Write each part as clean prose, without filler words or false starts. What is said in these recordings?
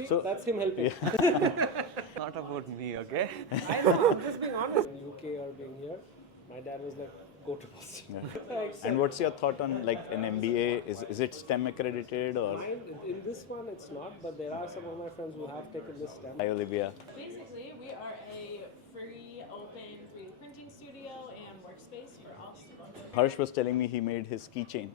See, So- that's him helping. Not about me, okay? I know, I'm just being honest. In UK or being here, my dad was like, go to Boston. Like, so And what's your thought on like an MBA? Is it STEM accredited or? mine, in this one, it's not, but there are some of my friends who have taken this STEM. Hi Olivia. Basically, we are a free, open 3D printing studio and workspace for all students. Harsh was telling me he made his keychain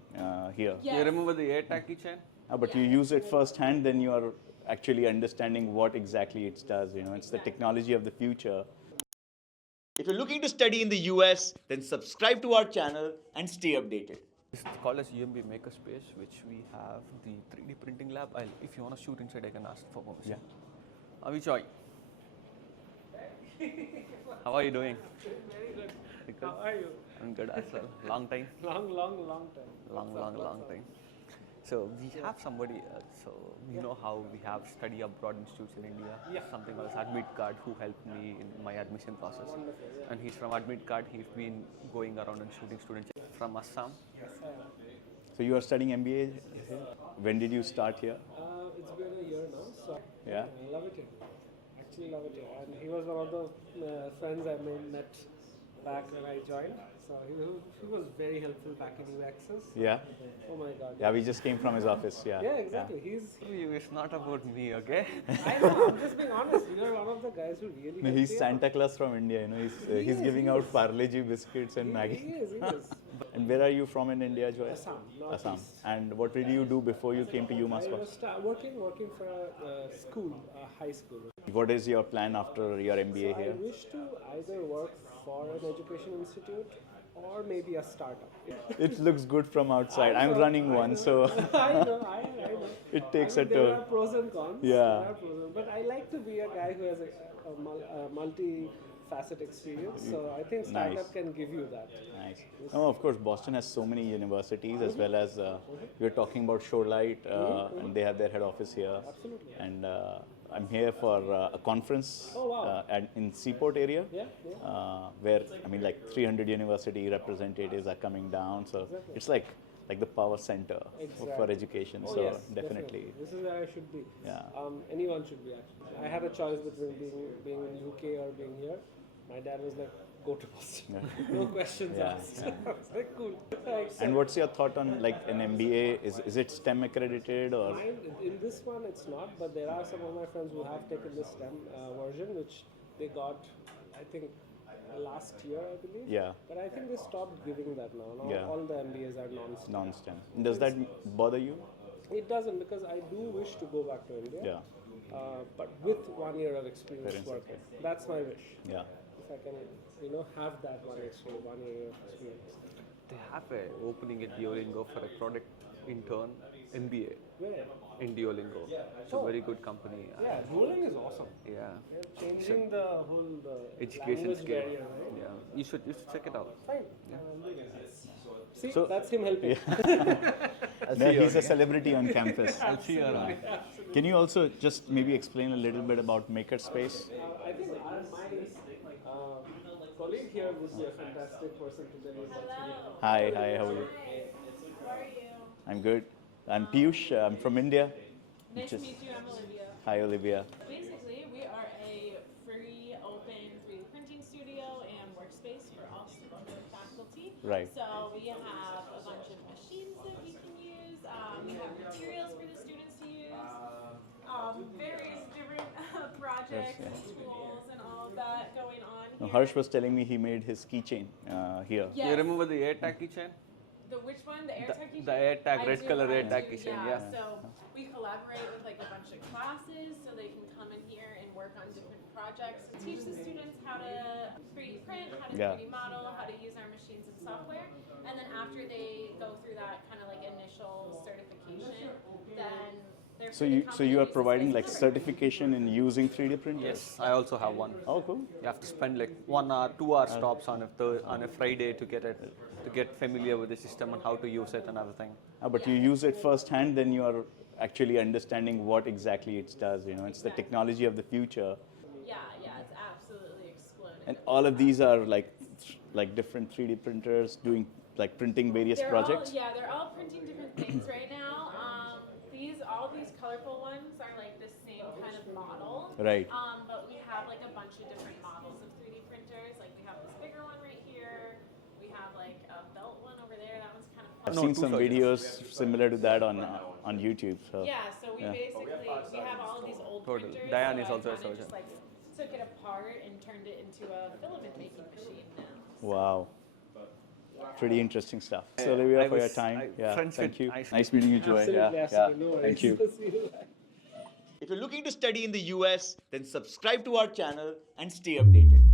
here. Yes. You remember the AirTag keychain? But you use it firsthand, then you are actually understanding what exactly it does. You know, it's the technology of the future. If you're looking to study in the US, then subscribe to our channel and stay updated. It's called as UMB Makerspace, which we have the 3D printing lab. If you want to shoot inside, I can ask for permission. Yeah. Avichoy. How are you doing? Very good. You good? How are you? I'm good as well. Long time. Long time. Long time. So we have somebody, so you know how we have study abroad institutes in India, Yeah. something called as Admit Card, who helped me in my admission process. Wonderful, yeah. And he's from Admit Card. He's been going around and shooting students from Assam. Yes, I am. So you are studying MBA here? When did you start here? It's been a year now, so Yeah. I love it here. Actually love it here. And he was one of the friends I met back when I joined. So he was very helpful back in UMass. Yeah. Oh my God. Yeah, we just came from his office. Yeah. Yeah, exactly. It's not about me, okay? I know, I'm just being honest. You're one of the guys who really No, helped he's me out. Santa Claus from India. You know, he's is, giving he out is. Parle-G biscuits and He Maggie. is. And where are you from in India, Joy? Assam, Assam. northeast. And what did you do before you came to UMass? I was working for a school, a high school. What is your plan after your MBA I here? wish to either work for an education institute or maybe a startup. It looks good from outside. I I'm know, running I one, know. so I know. it takes I mean, a there turn. are pros and cons. Yeah. There are pros and, but I like to be a guy who has a multi-facet experience. So I think startup Nice. can give you that. Nice. No, of course, Boston has so many universities as well as we were talking about Shorelight, and they have their head office here. Absolutely. And I'm here for a conference Oh, wow. in Seaport area, Yeah. where I mean like 300 university representatives are coming down. So Exactly. it's like the power center for Exactly. education. Oh, so yes, definitely. This is where I should be. Yeah. Anyone should be actually. I had a choice between being in UK or being here. My dad was like, go to Boston. No questions Yeah, asked. I was like, cool. Like, so And what's your thought on like an MBA? Is it STEM accredited or? mine, in this one, it's not, but there are some of my friends who have taken this STEM version, which they got, I think, last year, I believe. Yeah. But I think they stopped giving that now. Now Yeah. all the MBAs are non-STEM. Non-STEM. Does that bother you? It doesn't, because I do wish to go back to India. Yeah. But with 1 year of experience Experience, working. That's my wish. Yeah. If I can, have that 1 year of experience. They have a opening at Duolingo for a product intern MBA Where? in Duolingo. It's a very good company. Yeah, Duolingo is awesome. Yeah. They're changing the whole Education language scale. barrier, right? Yeah. You should check it out. Fine. See, So- that's him helping. No, he's a celebrity on campus. I'll see you around. Can you also just maybe explain a little bit about Makerspace? I think my colleague here would be a fantastic person to tell you about. Hi, how are you? How are you? I'm good. I'm Piyush. I'm from India. Nice to Just- meet you. I'm Olivia. Hi, Olivia. Basically, we are a free, open 3D printing studio and workspace for all students and faculty. Right. So we have a bunch of machines that we can use. We have materials for the students to use. Various different projects and tools and all of that going on No, here. Harsh was telling me he made his keychain here. Yes. You remember the AirTag keychain? The which one? The AirTag keychain? the AirTag, I red do, color I AirTag do, keychain, Yeah. yeah. So we collaborate with like a bunch of classes so they can come in here and work on different projects. Teach the students how to 3D print, how to Yeah. 3D model, how to use our machines and software. And then after they go through that kind of like initial certification, then they're So free to you come so and you are use the providing space like and learn. certification in using 3D printers? Yes, I also have one. Oh, cool. You have to spend like 1 hour, 2 hour stops on a Friday to get familiar with the system and how to use it and everything. But you use it firsthand, then you are actually understanding what exactly it does. You know, it's the technology of the future. Yeah, it's absolutely exploding. And all of these are like different 3D printers doing like printing various projects. They're all printing different things right now. All these colorful ones are like the same Right. But we have like a bunch of different models of 3D printers. Like we have this bigger one right here. We have like a belt one over there. That one's kind of fun. I've No, seen two some surgeons. videos similar to that on YouTube. So Yeah, so we Yeah. basically we have all of these old Total. printers. Diane so is I also a kinda surgeon. just like took it apart and turned it into a filament making machine now. Wow. Pretty interesting stuff. So Olivia, I for your was- time. I- Yeah, friends thank with- you. I- Nice meeting you, Joy. Absolutely, Yeah, absolutely. No yeah. worries. Thank you. See you. If you're looking to study in the US, then subscribe to our channel and stay updated.